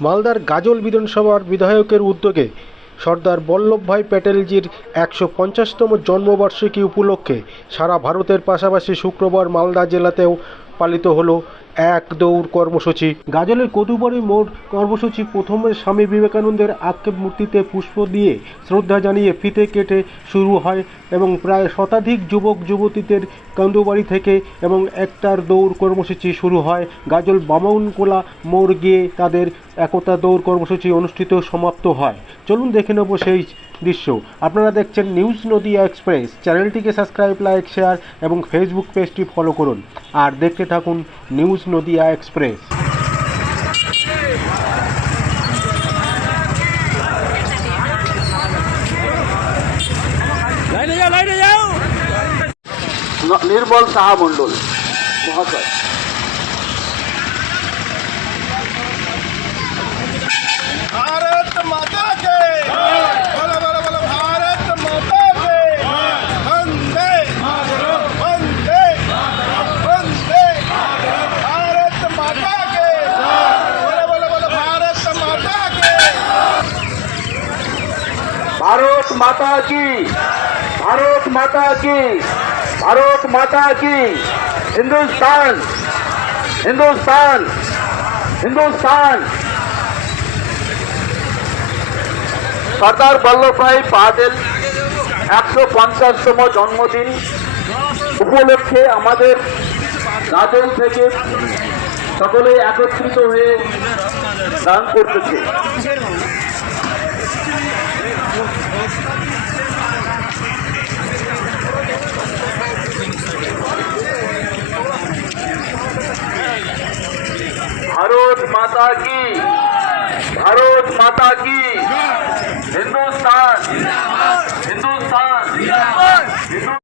মালদার গাজল বিধানসভার বিধায়কের উদ্যোগে সর্দার বল্লভভাই প্যাটেলজির একশো পঞ্চাশতম জন্মবার্ষিকী উপলক্ষে সারা ভারতের পাশাপাশি শুক্রবার মালদা জেলাতেও পালিত হলো এক দৌড় কর্মসূচি। গাজলের কদুবরী মোড় কর্মসূচি প্রথমে স্বামী বিবেকানন্দের আক্ষেপ মূর্তিতে পুষ্প দিয়ে শ্রদ্ধা জানিয়ে ফিতে কেটে শুরু হয় এবং প্রায় শতাধিক যুবক, যুবতীদের কান্দুবাড়ি থেকে এবং একটার দৌড় কর্মসূচি শুরু হয়। গাজল বামনকোলা মোড় গিয়ে তাদের একতা দৌড় কর্মসূচি অনুষ্ঠিত সমাপ্ত হয়। চলুন দেখে নেব সেই দৃশ্য। আপনারা দেখছেন নিউজ নদিয়া এক্সপ্রেস। চ্যানেলটিকে সাবস্ক্রাইব, লাইক, শেয়ার এবং ফেসবুক পেজটি ফলো করুন। আর দেখতে থাকুন নিউজ নদিয়া এক্সপ্রেস। লাইনে যাও লাইনে নির্মল সাহা মণ্ডল মহাশয়। ভারত মাতা কি? ভারত মাতা কি? ভারত মাতা কি? হিন্দুস্তান হিন্দুস্তান হিন্দুস্তান। সর্দার বল্লভভাই পাটেল একশো পঞ্চাশতম জন্মদিন উপলক্ষে আমাদের গাজল থেকে সকলে একত্রিত হয়ে দান করতেছে। ভারত মাতা কি ভারত মাতা কি হিন্দুস্তান হিন্দুস্তান হিন্দু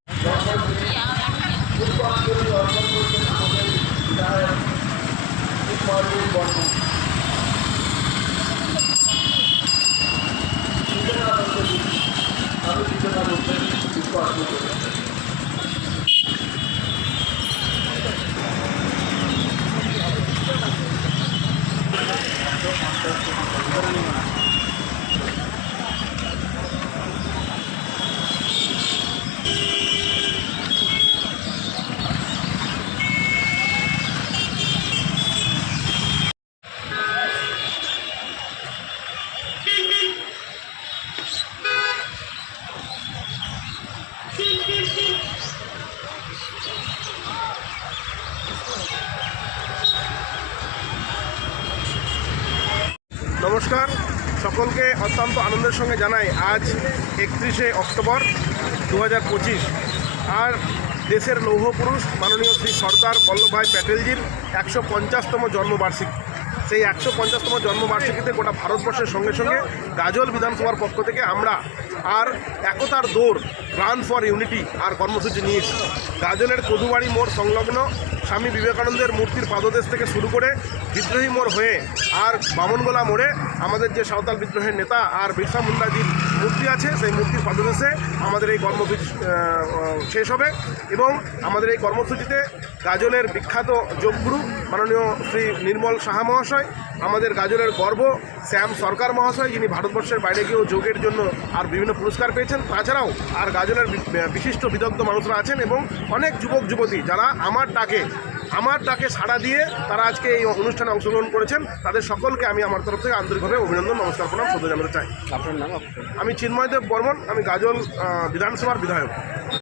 নমস্কার। সকলকে অত্যন্ত আনন্দের সঙ্গে জানাই আজ একত্রিশে অক্টোবর দু হাজার পঁচিশ। আর দেশের লৌহ পুরুষ মাননীয় শ্রী সর্দার বল্লভভাই প্যাটেলজির একশো পঞ্চাশতম জন্মবার্ষিকী। সেই একশো পঞ্চাশতম জন্মবার্ষিকীতে গোটা ভারতবর্ষের সঙ্গে সঙ্গে গাজল বিধানসভার পক্ষ থেকে আমরা আর একতার দৌড় রান ফর ইউনিটি আর কর্মসূচি নিয়েছি। গাজলের কদুবাড়ি মোড় সংলগ্ন স্বামী বিবেকানন্দের মূর্তির পাদদেশ থেকে শুরু করে বিদ্রোহী মোড় হয়ে আর বামনগোলা মোড়ে আমাদের যে সাঁওতাল বিদ্রোহের নেতা আর বিরসা মুন্ডাজির মূর্তি আছে সেই মূর্তির পাদদেশে আমাদের এই কর্মসূচি শেষ হবে এবং আমাদের এই কর্মসূচিতে গাজলের বিখ্যাত যোগগুরু মাননীয় শ্রী নির্মল সাহা মহাশয় আমাদের গাজলের গর্ব শ্যাম সরকার মহাশয় যিনি ভারতবর্ষের বাইরে গিয়েও যোগের জন্য আর বিভিন্ন পুরস্কার পেয়েছেন তাছাড়াও আর গাজলের বিশিষ্ট বিদগ্ধ মানুষরা আছেন এবং অনেক যুবক যুবতী যারা আমার ডাকে আমার ডাকে সাড়া দিয়ে তারা আজকে এই অনুষ্ঠানে অংশগ্রহণ করেছেন তাদের সকলকে আমি আমার তরফ থেকে আন্তরিকভাবে অভিনন্দন নমস্কার প্রণাম শ্রদ্ধা জানাতে চাই। আপনার নাম? আমি চিন্ময়দেব বর্মন আমি গাজল বিধানসভার বিধায়ক।